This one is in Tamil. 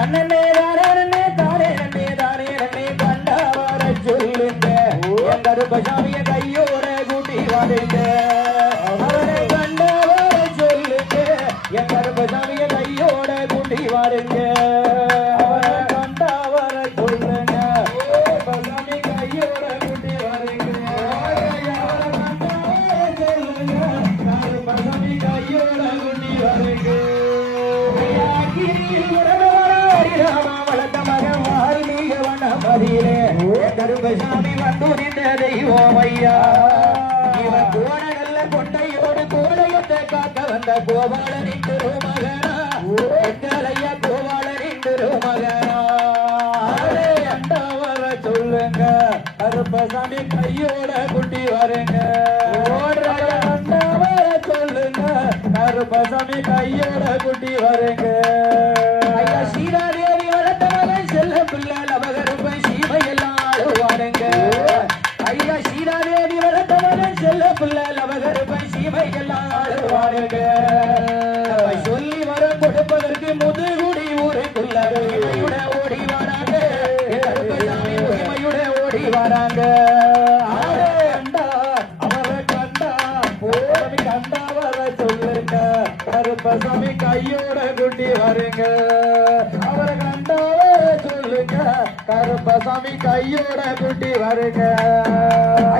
தன்னே தானே தானே தானே கண்டவர சொல்லுங்க என் கருப்பசாமிய கையோட கூட்டி வாருங்க அவரை கண்டவர சொல்லுங்க என் கருப்பசாமிய கையோட கூட்டி வாருங்க அவரை கண்டவர சொல்லுங்க கருப்பசாமி கையோட கூட்டி வாருங்க கருப்பசாமி கையோட கூட்டி வாருங்க கருப்பசாமி வந்துரிந்த தெய்வம் ஐயா இவன் கோடகல்ல கொண்டையோடு கோடையத்தை காக்க வந்த கோபாலனின் திருமகனா எங்களையா கோபாலனின் திருமகனா அண்டவர சொல்லுங்க கருப்பசாமி கையோட குட்டி வருங்க அண்டவர சொல்லுங்க கருப்பசாமி கையோட குட்டி வருங்க ஐயா சீதாதேவி வளர்த்த மகன் செல்ல பிள்ளை நவகருப்பை சீமையெல்லாம் ஆடுவாருங்க ஐயா சீதாதேவி வளர்த்த மகன் செல்ல பிள்ளை நவகருப்பை சீமையெல்லாம் ஆடுவாருங்க சொல்லி வரம் கொடுப்பதற்கு முதுகுடி ஊருக்குள்ள உரிமையுட ஓடி வராங்க உரிமையுட ஓடி வராங்க கருப்பசாமி கையோட குட்டி வருங்க அவரை கண்டாவே சொல்லுங்க கருப்பசாமி கையோட குட்டி வருங்க